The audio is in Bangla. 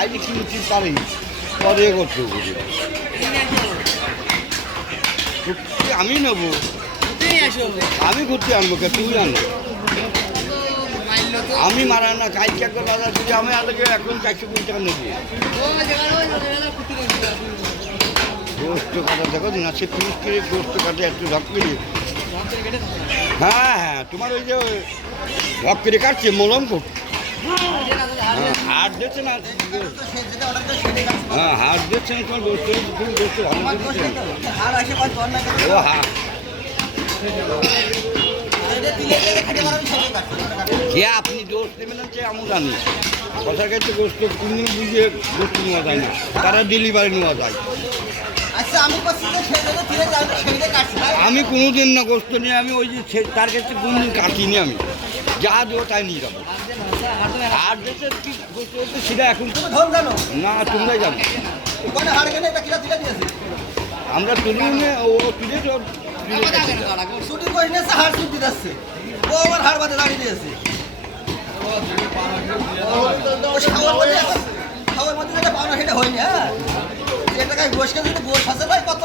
আজ কিনছি পারি পরে করতে আমি নেবো আমি ঘুরতে আনবো কে তুই আনবো আমি মারা না কালকে একটা বাজার থেকে আমি আগে এখন 420 টাকা নেবো গোস্ত কাটা দেখো দিন আছে 30 কেজি গোস্ত কাটে একটু ঢক করে হ্যাঁ হ্যাঁ তোমার ওই যে ঢক করে কাটছে মলম করছে হাট দিচ্ছে না হ্যাঁ হাট দিচ্ছে না তোমার গোস্ত তুমি গোস্ত ও হ্যাঁ যে আপনি দোষ দেবেন হচ্ছে আমি জানি কথার কাছে গোস্ত কোনদিন বুঝিয়ে গোস্ত নেওয়া যায় না তারা ডেলিভারি নেওয়া যায় আমি কোনোদিন না গোস্ত নিয়ে আমি ওই যে তার কাছে কোনদিন কাটিনি আমি যা দেবো তাই নিয়ে যাবো আর দেশের কি গোস্ত হচ্ছে সেটা এখন না তোমরাই যাবো আমরা তুলি নিয়ে ও তুলে হার ছুটি যাচ্ছে ও আমার হার বাদে দাঁড়িয়ে দিয়েছে খাওয়ার মধ্যে যেটা পাওনা সেটা হয়নি হ্যাঁ যে টাকায় গোষ্ঠী যদি গোষ্ঠ আছে ভাই কত